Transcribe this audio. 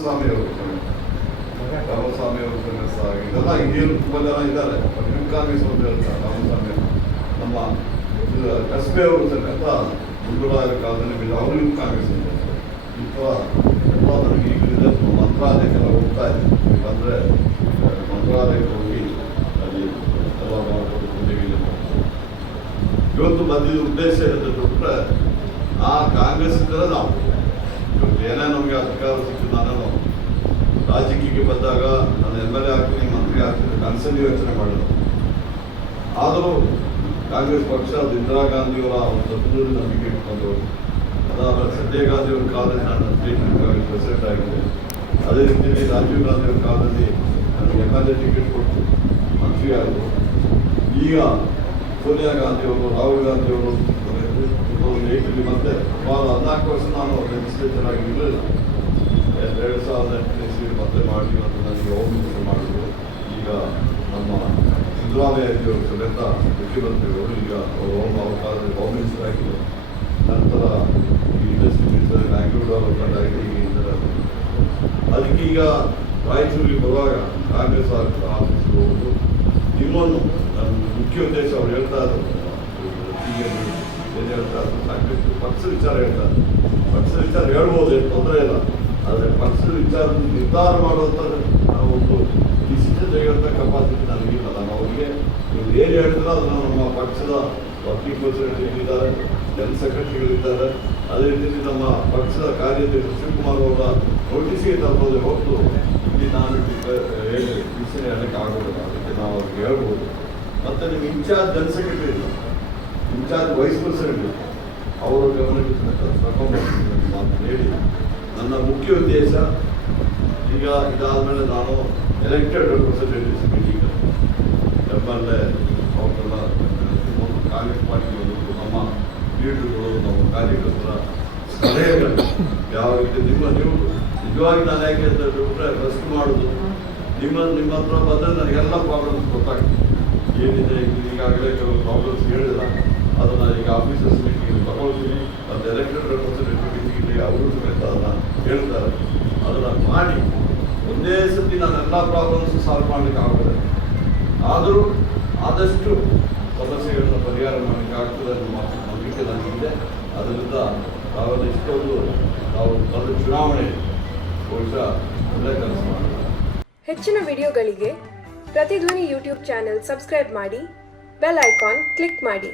ಸ್ವಾಮಿ ಅವರು ರಾಮಸ್ವಾಮಿ ಅವರು ಸನ್ಯಾಸ ಇದೆಲ್ಲ ಹಿರಿಯರು ತುಂಬ ಜನ ಇದ್ದಾರೆ ಕಾಂಗ್ರೆಸ್ ಅಂತ ಹೇಳ್ತಾರೆ ರಾಮಸ್ವಾಮಿ. ನಮ್ಮ ಕಸ್ಬೆ ಅವರು ಸಮೇತ ಮುಂದುವರಾದ ಕಾಲದಲ್ಲಿ ಕಾಂಗ್ರೆಸ್ ಅಂತ. ಈ ಥರ ಮಂತ್ರಾಲಯಕ್ಕೆಲ್ಲ ಹೋಗ್ತಾ ಇದೆ ಅಂದರೆ ಮಂತ್ರಾಲಯಕ್ಕೆ ಹೋಗಿ ಅಲ್ಲಿ ಎಲ್ಲ ಇವತ್ತು ಬಂದಿದ್ದ ಉದ್ದೇಶ ಏನಂತ ಆ ಕಾಂಗ್ರೆಸ್ ಇದ್ದರೆ ನಾವು ಇವತ್ತು ಏನೇ ನಮಗೆ ಅಧಿಕಾರ ಸಿಕ್ಕಿದ್ದು ನಾನು ರಾಜಕೀಯಕ್ಕೆ ಬಂದಾಗ ನಾನು ಎಂ ಎಲ್ ಎ ಆಗ್ತೀನಿ ಮಂತ್ರಿ ಆಗ್ತೀನಿ ಕನಸಲ್ಲಿ ಯೋಚನೆ ಮಾಡಿದ್ರು ಆದರೂ ಕಾಂಗ್ರೆಸ್ ಪಕ್ಷ ಅದು ಇಂದಿರಾ ಗಾಂಧಿಯವರ ಒಂದು ಟಿಕೆಟ್ ನಂಬಿಕೆ ಇಟ್ಕೊಂಡು ಅದಾದ ಸಂಜಯ್ ಗಾಂಧಿಯವರ ಕಾಲದಲ್ಲಿ ನಾನು ಸ್ಟೇಟ್ ಪ್ರೆಸಿಡೆಂಟ್ ಆಗಿದ್ದೆ ಅದೇ ರೀತಿಯಲ್ಲಿ ರಾಜೀವ್ ಗಾಂಧಿಯವರ ಕಾಲದಲ್ಲಿ ನನಗೆ ಎಂ ಎಲ್ ಎ ಟಿಕೆಟ್ ಕೊಟ್ಟು ಮಂತ್ರಿ ಆದರು. ಈಗ ಸೋನಿಯಾ ಗಾಂಧಿಯವರು, ರಾಹುಲ್ ಗಾಂಧಿಯವರು ಏಟಲ್ಲಿ ಮತ್ತೆ ಸುಮಾರು ಹದಿನಾಲ್ಕು ವರ್ಷ ನಾನು ಲೆಜಿಸ್ಲೇಚರ್ ಆಗಿರಲಿಲ್ಲ ಎರಡು ಸಾವಿರದ ಮತ್ತೆ ಮಾಡಿ ಮತ್ತು ನನಗೆ ಮಾಡಿದ್ರು. ಈಗ ನಮ್ಮ ಸಿದ್ದರಾಮಯ್ಯ ಅವರು ಸಮೇತ ಮುಖ್ಯಮಂತ್ರಿಗಳು ಈಗ ಅವರು ಕಾಲದಲ್ಲಿ ಹೋಮ್ ಮಿನಿಸ್ಟರ್ ಆಗಿದ್ದರು ನಂತರ ಈ ಇಂಡಸ್ಟ್ರಿ ಮಿನಿಸ್ಟರ್ ಬ್ಯಾಂಗ್ಳೂರು ಅವರು ಇದ್ದಾರೆ. ಅದಕ್ಕೆ ಈಗ ರಾಯಚೂರಿಗೆ ಬರುವಾಗ ಕಾಂಗ್ರೆಸ್ ಆಫೀಸ್ಗೆ ಹೋಗುದು. ನಿಮ್ಮನ್ನು ನನ್ನ ಮುಖ್ಯ ಉದ್ದೇಶ ಅವ್ರು ಹೇಳ್ತಾ ಇದ್ರು. ಏನು ಹೇಳ್ತಾ ಇದ್ರು? ಸಾಕಷ್ಟು ಪಕ್ಷದ ವಿಚಾರ ಹೇಳ್ತಾರೆ ಪಕ್ಷ ವಿಚಾರ ಹೇಳ್ಬೋದು, ಏನು ತೊಂದರೆ ಇಲ್ಲ. ಆದರೆ ಪಕ್ಷದ ವಿಚಾರ ನಿರ್ಧಾರ ಮಾಡುವಂಥ ಒಂದು ಡಿಸಿಷನ್ ತೆಗೆಯುವಂಥ ಕೆಪಾಸಿಟಿ ನನಗಿಲ್ಲ ನಾನು ಅವರಿಗೆ ನೀವು ಏನು ಹೇಳಿದ್ರೆ ಅದನ್ನು ನಮ್ಮ ಪಕ್ಷದ ವರ್ಕಿಂಗ್ ಪ್ರೆಸಿಡೆಂಟ್ ಏನಿದ್ದಾರೆ ಜನರಲ್ ಸೆಕ್ರೆಟರಿಗಳಿದ್ದಾರೆ ಅದೇ ರೀತಿ ನಮ್ಮ ಪಕ್ಷದ ಕಾರ್ಯದರ್ಶಿ ಶಿವಕುಮಾರ್ ಅವರ ನೋಟಿಸ್ಗೆ ತರ್ಬೋದು ಹೊರತು ಇಲ್ಲಿ ನಾನು ಹೇಳಿ ಡಿಸಿಷನ್ ಹೇಳಕ್ಕೆ ಆಗೋದಿಲ್ಲ. ಅದಕ್ಕೆ ನಾವು ಅವ್ರಿಗೆ ಹೇಳ್ಬೋದು. ಮತ್ತು ನಿಮ್ಮ ಇನ್ಚಾರ್ಜ್ ಜನರಲ್ ಸೆಕ್ರೆಟರಿ ಇಲ್ಲ. ಇನ್ಚಾರ್ಜ್ ವೈಸ್ ಪ್ರೆಸಿಡೆಂಟ್ ಇಲ್ಲ. ಗಮನಕ್ಕೆ ತಗೊಂಡ್ಬರ್ತೀನಿ ನಾನು ಹೇಳಿ. ನನ್ನ ಮುಖ್ಯ ಉದ್ದೇಶ, ಈಗ ಇದಾದಮೇಲೆ ನಾನು elected representatives meeting M L A ಅವ್ರನ್ನೆಲ್ಲ ಒಂದು ಕಾಂಗ್ರೆಸ್ ಪಾರ್ಟಿಗಳು ನಮ್ಮ ಲೀಡರ್ಗಳು ನಮ್ಮ ಕಾರ್ಯಕರ್ತರ ಸಲಹೆಗಳು ಯಾವ ರೀತಿ ನಿಮ್ಮ ನೀವು ನಿಜವಾಗಿ ನಾನು ಯಾಕೆ ಅಂತ ಹೇಳಿಬಿಟ್ರೆ ರೆಸ್ಟ್ ಮಾಡೋದು. ನಿಮ್ಮ ನಿಮ್ಮ ಹತ್ರ ಬಂದರೆ ನನಗೆಲ್ಲ ಪ್ರಾಬ್ಲಮ್ಸ್ ಗೊತ್ತಾಗ್ತದೆ. ಏನಿದೆ, ಈಗಾಗಲೇ ಕೆಲವು ಪ್ರಾಬ್ಲಮ್ಸ್ ಹೇಳಿಲ್ಲ. ಅದನ್ನು ಈಗ ಆಫೀಸರ್ಸ್ ಮೀಟಿಂಗ್ ತಗೊಳ್ತೀನಿ ಮತ್ತು ಎಲೆಕ್ಟೆಡ್ ರೆಪ್ರೆಸೆಂಟೇಟಿವ್ ಮೀಟಿಂಗ್ ಅವರು ಸಮೇತ ಅದನ್ನು ಹೇಳ್ತಾರೆ. ಅದನ್ನು ಮಾಡಿ ಒಂದೇ ಸತಿ ಎಲ್ಲ ಪ್ರಾಬ್ಲಮ್ಸ್ ಸಾಲ್ವ್ ಮಾಡಲಿಕ್ಕೆ ಆಗುತ್ತೆ ಆದರೂ ಆದಷ್ಟು ಸಮಸ್ಯೆಗಳನ್ನು ಪರಿಹಾರ ಮಾಡಲಿಕ್ಕೆ ಆಗ್ತದೆ ಅನ್ನೋ ನಂಬಿಕೆ ನನಗಿದೆ ಅದರಿಂದ ತಾವೆಲ್ಲ ಇಷ್ಟೊಂದು ನಾವು ಬರೋ ಚುನಾವಣೆ ಬಹುಶಃ ಒಳ್ಳೆ ಕೆಲಸ ಮಾಡಿದ್ದಾರೆ. ಹೆಚ್ಚಿನ ವಿಡಿಯೋಗಳಿಗೆ ಪ್ರತಿಧ್ವನಿ ಯೂಟ್ಯೂಬ್ ಚಾನೆಲ್ ಸಬ್ಸ್ಕ್ರೈಬ್ ಮಾಡಿ, ಬೆಲ್ ಐಕಾನ್ ಕ್ಲಿಕ್ ಮಾಡಿ.